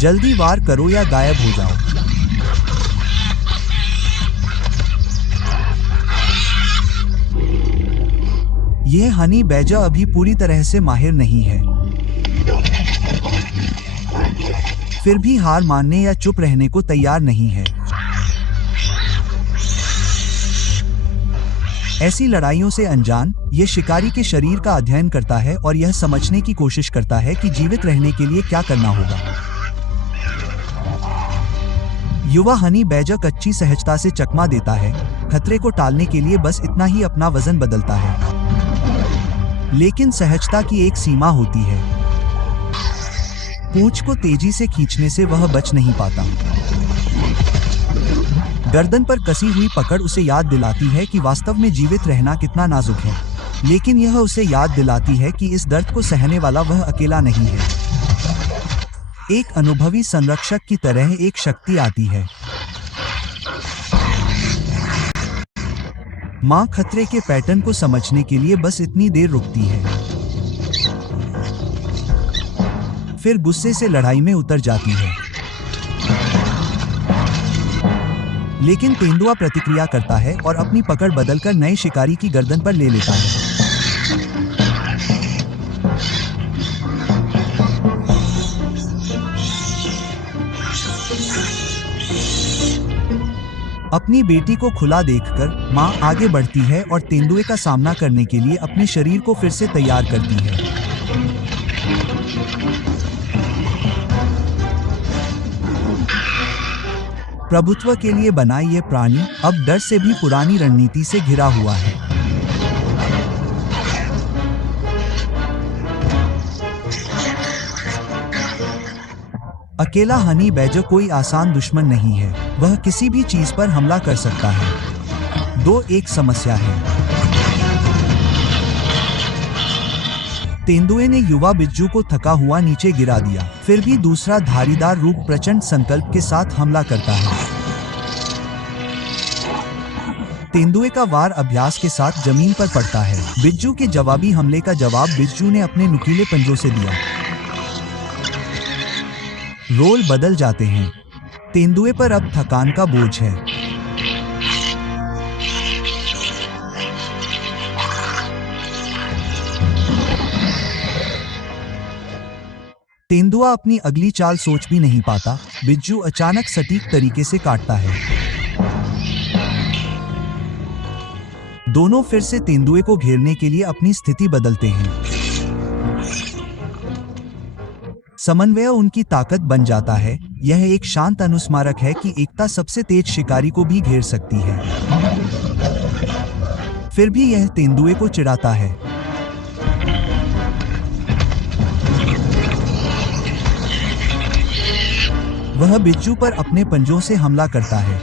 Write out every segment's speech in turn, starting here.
जल्दी वार करो या गायब हो जाओ। यह हनी बैजर अभी पूरी तरह से माहिर नहीं है, फिर भी हार मानने या चुप रहने को तैयार नहीं है। ऐसी लड़ाइयों से अनजान, ये शिकारी के शरीर का अध्ययन करता है और यह समझने की कोशिश करता है कि जीवित रहने के लिए क्या करना होगा। युवा हनी बैजर कच्ची सहजता से चकमा देता है, खतरे को टालने के लिए बस इतना ही अपना वजन बदलता है। लेकिन सहजता की एक सीमा होती है। पूंछ को तेजी से खींचने से वह बच नहीं पाता। गर्दन पर कसी हुई पकड़ उसे याद दिलाती है कि वास्तव में जीवित रहना कितना नाजुक है, लेकिन यह उसे याद दिलाती है कि इस दर्द को सहने वाला वह अकेला नहीं है। एक अनुभवी संरक्षक की तरह एक शक्ति आती है। मां खतरे के पैटर्न को समझने के लिए बस इतनी देर रुकती है, फिर गुस्से से लड़ाई में उतर जाती है। लेकिन तेंदुआ प्रतिक्रिया करता है और अपनी पकड़ बदलकर नए शिकारी की गर्दन पर ले लेता है। अपनी बेटी को खुला देखकर मां आगे बढ़ती है और तेंदुए का सामना करने के लिए अपने शरीर को फिर से तैयार करती है। प्रभुत्व के लिए बनाई ये प्राणी अब डर से भी पुरानी रणनीति से घिरा हुआ है। अकेला हनी बैजर कोई आसान दुश्मन नहीं है, वह किसी भी चीज पर हमला कर सकता है। दो एक समस्या है। तेंदुए ने युवा बिज्जू को थका हुआ नीचे गिरा दिया, फिर भी दूसरा धारीदार रूप प्रचंड संकल्प के साथ हमला करता है। तेंदुए का वार अभ्यास के साथ जमीन पर पड़ता है। बिज्जू के जवाबी हमले का जवाब बिज्जू ने अपने नुकीले पंजों से दिया। रोल बदल जाते हैं। तेंदुए पर अब थकान का बोझ है। तेंदुआ अपनी अगली चाल सोच भी नहीं पाता। बिज्जू अचानक सटीक तरीके से काटता है। दोनों फिर से तेंदुए को घेरने के लिए अपनी स्थिति बदलते हैं। समन्वय उनकी ताकत बन जाता है। यह एक शांत अनुस्मारक है कि एकता सबसे तेज शिकारी को भी घेर सकती है। फिर भी यह तेंदुए को चिढ़ाता है। वह बिज्जू पर अपने पंजों से हमला करता है।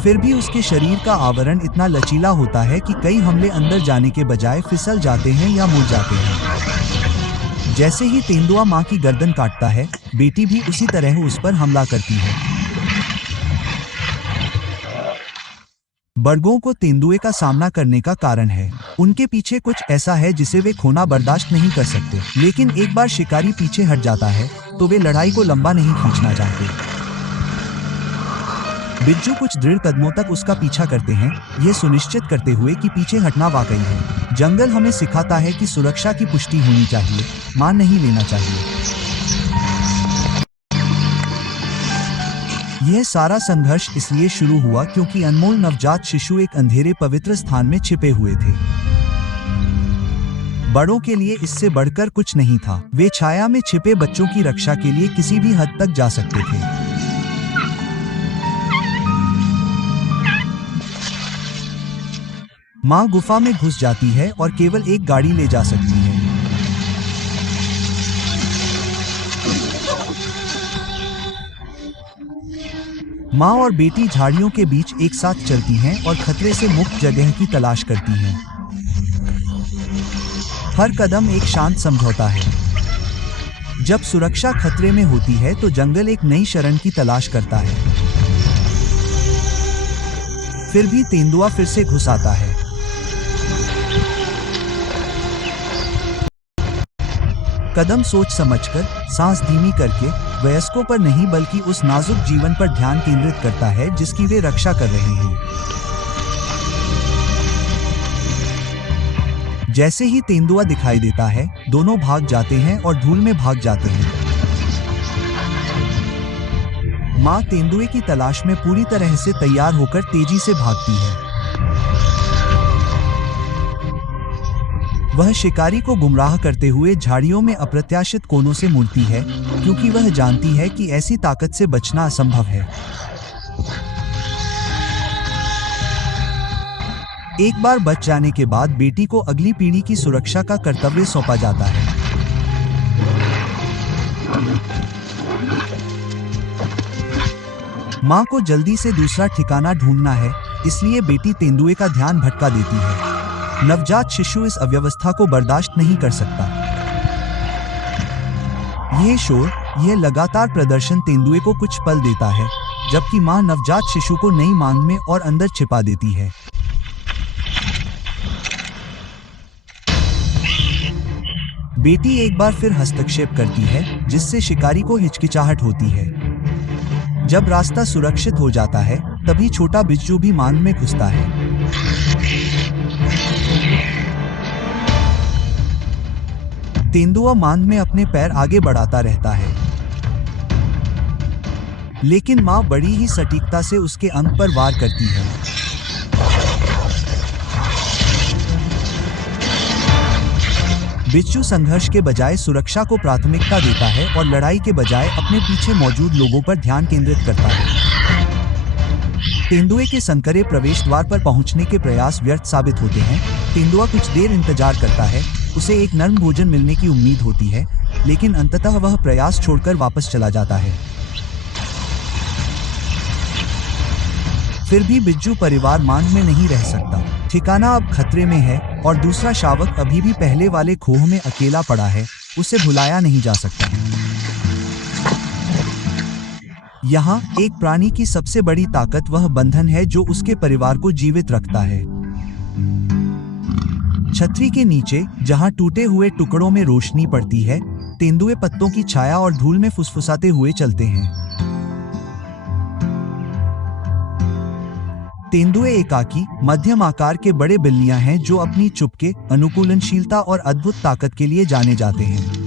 फिर भी उसके शरीर का आवरण इतना लचीला होता है कि कई हमले अंदर जाने के बजाय फिसल जाते हैं या मुड़ जाते हैं। जैसे ही तेंदुआ मां की गर्दन काटता है, बेटी भी उसी तरह उस पर हमला करती है। बर्गों को तेंदुए का सामना करने का कारण है। उनके पीछे कुछ ऐसा है जिसे वे खोना बर्दाश्त नहीं कर सकते। लेकिन एक बार शिकारी पीछे हट जाता है तो वे लड़ाई को लंबा नहीं खींचना चाहते। बिज्जू कुछ दृढ़ कदमों तक उसका पीछा करते हैं, ये सुनिश्चित करते हुए कि पीछे हटना वाकई है। जंगल हमें सिखाता है कि सुरक्षा की पुष्टि होनी चाहिए, मान नहीं लेना चाहिए। यह सारा संघर्ष इसलिए शुरू हुआ क्योंकि अनमोल नवजात शिशु एक अंधेरे पवित्र स्थान में छिपे हुए थे। बड़ों के लिए इससे बढ़कर कुछ नहीं था। वे छाया में छिपे बच्चों की रक्षा के लिए किसी भी हद तक जा सकते थे। मां गुफा में घुस जाती है और केवल एक गाड़ी ले जा सकती है। मां और बेटी झाड़ियों के बीच एक साथ चलती हैं और खतरे से मुक्त जगह की तलाश करती हैं। हर कदम एक शांत समझौता है। जब सुरक्षा खतरे में होती है तो जंगल एक नई शरण की तलाश करता है। फिर भी तेंदुआ फिर से घुस आता है। कदम सोच समझकर, सांस धीमी करके, वयस्कों पर नहीं बल्कि उस नाजुक जीवन पर ध्यान केंद्रित करता है जिसकी वे रक्षा कर रहे हैं। जैसे ही तेंदुआ दिखाई देता है, दोनों भाग जाते हैं और धूल में भाग जाते हैं। माँ तेंदुए की तलाश में पूरी तरह से तैयार होकर तेजी से भागती है। वह शिकारी को गुमराह करते हुए झाड़ियों में अप्रत्याशित कोनों से मुड़ती है, क्योंकि वह जानती है कि ऐसी ताकत से बचना असंभव है। एक बार बच जाने के बाद बेटी को अगली पीढ़ी की सुरक्षा का कर्तव्य सौंपा जाता है। माँ को जल्दी से दूसरा ठिकाना ढूंढना है, इसलिए बेटी तेंदुए का ध्यान भटका देती है। नवजात शिशु इस अव्यवस्था को बर्दाश्त नहीं कर सकता। यह शोर, यह लगातार प्रदर्शन तेंदुए को कुछ पल देता है, जबकि माँ नवजात शिशु को नई मांग में और अंदर छिपा देती है। बेटी एक बार फिर हस्तक्षेप करती है, जिससे शिकारी को हिचकिचाहट होती है। जब रास्ता सुरक्षित हो जाता है, तभी छोटा बिच्छू भी मांग में घुसता है। तेंदुआ मांग में अपने पैर आगे बढ़ाता रहता है, लेकिन मां बड़ी ही सटीकता से उसके अंग पर वार करती है। बिच्छू संघर्ष के बजाय सुरक्षा को प्राथमिकता देता है और लड़ाई के बजाय अपने पीछे मौजूद लोगों पर ध्यान केंद्रित करता है। तेंदुए के संकरे प्रवेश द्वार पर पहुंचने के प्रयास व्यर्थ साबित होते हैं। तेंदुआ कुछ देर इंतजार करता है, उसे एक नर्म भोजन मिलने की उम्मीद होती है, लेकिन अंततः वह प्रयास छोड़कर वापस चला जाता है। फिर भी बिच्छू परिवार मांग में नहीं रह सकता। ठिकाना अब खतरे में है और दूसरा शावक अभी भी पहले वाले खोह में अकेला पड़ा है, उसे भुलाया नहीं जा सकता। यहाँ एक प्राणी की सबसे बड़ी ताकत वह बंधन है जो उसके परिवार को जीवित रखता है। छतरी के नीचे, जहाँ टूटे हुए टुकड़ों में रोशनी पड़ती है, तेंदुए पत्तों की छाया और धूल में फुसफुसाते हुए चलते हैं। तेंदुए एकाकी, मध्यम आकार के बड़े बिल्लियां हैं जो अपनी चुपके, अनुकूलनशीलता और अद्भुत ताकत के लिए जाने जाते हैं।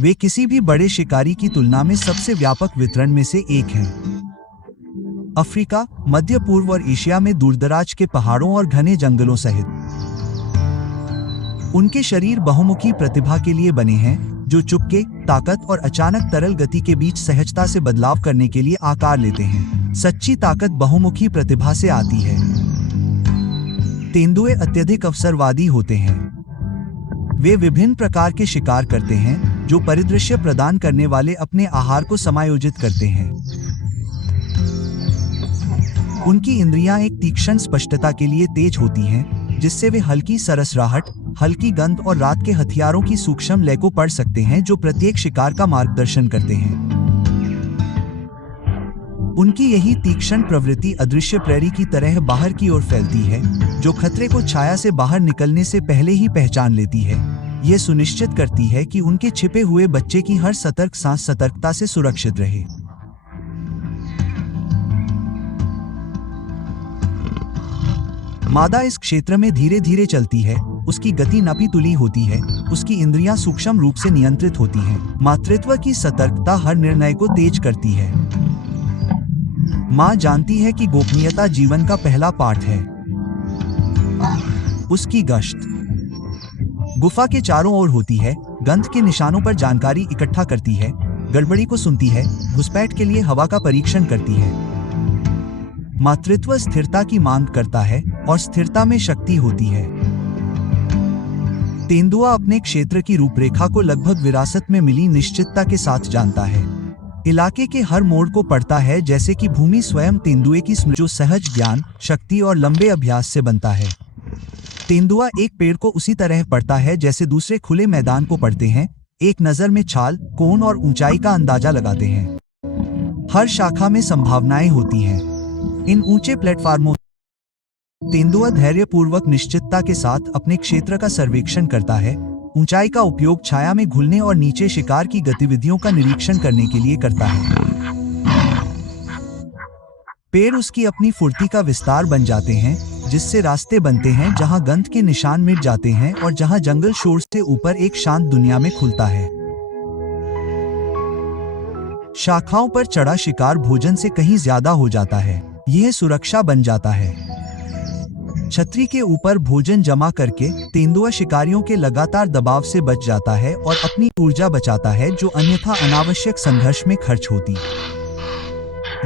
वे किसी भी बड़े शिकारी की तुलना में सबसे व्यापक वितरण में से एक हैं। अफ्रीका, मध्य पूर्व और एशिया में दूरदराज के पहाड़ों और घने जंगलों सहित उनके शरीर बहुमुखी प्रतिभा के लिए बने हैं, जो चुपके, ताकत और अचानक तरल गति के बीच सहजता से बदलाव करने के लिए आकार लेते हैं। सच्ची ताकत बहुमुखी प्रतिभा से आती है। तेंदुए अत्यधिक अवसरवादी होते हैं। वे विभिन्न प्रकार के शिकार करते हैं, जो परिदृश्य प्रदान करने वाले अपने आहार को समायोजित करते हैं। उनकी इंद्रियां एक तीक्ष्ण स्पष्टता के लिए तेज होती हैं, जिससे वे हल्की सरसराहट, हल्की गंध और रात के हथियारों की सूक्ष्म लय को पढ़ सकते हैं जो प्रत्येक शिकार का मार्गदर्शन करते हैं। उनकी यही तीक्ष्ण प्रवृत्ति अदृश्य प्रहरी की तरह बाहर की ओर फैलती है, जो खतरे को छाया से बाहर निकलने से पहले ही पहचान लेती है। यह सुनिश्चित करती है कि उनके छिपे हुए बच्चे की हर सतर्क सांस सतर्कता से सुरक्षित रहे। मादा इस क्षेत्र में धीरे धीरे चलती है, उसकी गति नापी तुली होती है, उसकी इंद्रियां सूक्ष्म रूप से नियंत्रित होती हैं। मातृत्व की सतर्कता हर निर्णय को तेज करती है। माँ जानती है कि गोपनीयता जीवन का पहला पाठ है। उसकी गश्त गुफा के चारों ओर होती है, गंध के निशानों पर जानकारी इकट्ठा करती है, गड़बड़ी को सुनती है, घुसपैठ के लिए हवा का परीक्षण करती है। मातृत्व स्थिरता की मांग करता है और स्थिरता में शक्ति होती है। तेंदुआ अपने क्षेत्र की रूपरेखा को लगभग विरासत में मिली निश्चितता के साथ जानता है। इलाके के हर मोड़ को पढ़ता है, जैसे कि भूमि स्वयं तेंदुए की स्मृति, जो सहज ज्ञान, शक्ति और लंबे अभ्यास से बनता है। तेंदुआ एक पेड़ को उसी तरह पढ़ता है जैसे दूसरे खुले मैदान को पढ़ते हैं, एक नजर में छाल, कोण और ऊंचाई का अंदाजा लगाते हैं। हर शाखा में संभावनाएं होती हैं। इन ऊंचे प्लेटफार्मों तेंदुआ धैर्यपूर्वक निश्चितता के साथ अपने क्षेत्र का सर्वेक्षण करता है, ऊंचाई का उपयोग छाया में घुलने और नीचे शिकार की गतिविधियों का निरीक्षण करने के लिए करता है। पेड़ उसकी अपनी फुर्ती का विस्तार बन जाते हैं, जिससे रास्ते बनते हैं जहां गंध के निशान मिट जाते हैं और जहां जंगल शोर से ऊपर एक शांत दुनिया में खुलता है। शाखाओं पर चढ़ा शिकार भोजन से कहीं ज्यादा हो जाता है। यह सुरक्षा बन जाता है। छतरी के ऊपर भोजन जमा करके तेंदुआ शिकारियों के लगातार दबाव से बच जाता है और अपनी ऊर्जा बचाता है, जो अन्यथा अनावश्यक संघर्ष में खर्च होती।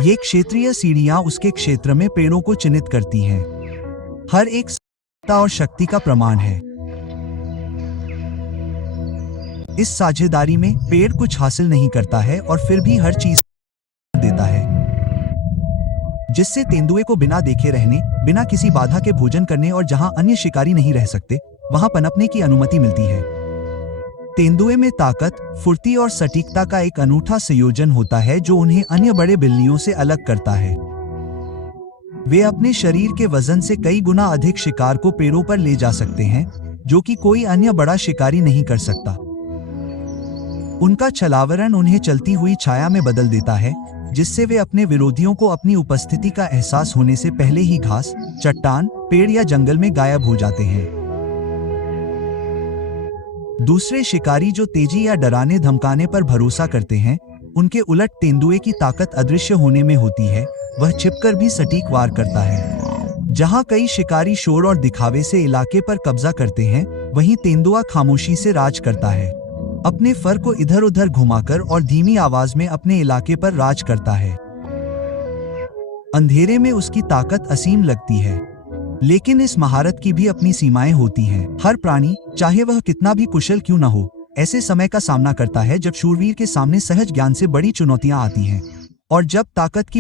ये क्षेत्रीय सीढ़ियां उसके क्षेत्र में पेड़ों को चिन्हित करती हैं। हर एक सत्ता और शक्ति का प्रमाण है। इस साझेदारी में पेड़ कुछ हासिल नहीं करता है और फिर भी हर चीज देता है, जिससे तेंदुए को बिना देखे रहने, बिना किसी बाधा के भोजन करने और जहां अन्य शिकारी नहीं रह सकते, वहां पनपने की अनुमति मिलती है। तेंदुए में ताकत, फुर्ती और सटीकता का एक अनूठा संयोजन होता है जो उन्हें अन्य बड़े बिल्लियों से अलग करता है। वे अपने शरीर के वजन से कई गुना अधिक शिकार को पेड़ों पर ले जा सकते हैं, जो कि कोई अन्य बड़ा शिकारी नहीं कर सकता। उनका छलावरण उन्हें चलती हुई छाया में बदल देता है, जिससे वे अपने विरोधियों को अपनी उपस्थिति का एहसास होने से पहले ही घास, चट्टान, पेड़ या जंगल में गायब हो जाते हैं। दूसरे शिकारी जो तेजी या डराने धमकाने पर भरोसा करते हैं, उनके उलट तेंदुए की ताकत अदृश्य होने में होती है। वह छिपकर भी सटीक वार करता है। जहां कई शिकारी शोर और दिखावे से इलाके पर कब्जा करते हैं, वहीं तेंदुआ खामोशी से राज करता है, अपने फर को इधर उधर घुमाकर और धीमी आवाज में अपने इलाके पर राज करता है। अंधेरे में उसकी ताकत असीम लगती है, लेकिन इस महारत की भी अपनी सीमाएं होती हैं। हर प्राणी, चाहे वह कितना भी कुशल क्यों न हो, ऐसे समय का सामना करता है जब शूरवीर के सामने सहज ज्ञान से बड़ी चुनौतियां आती हैं, और जब ताकत की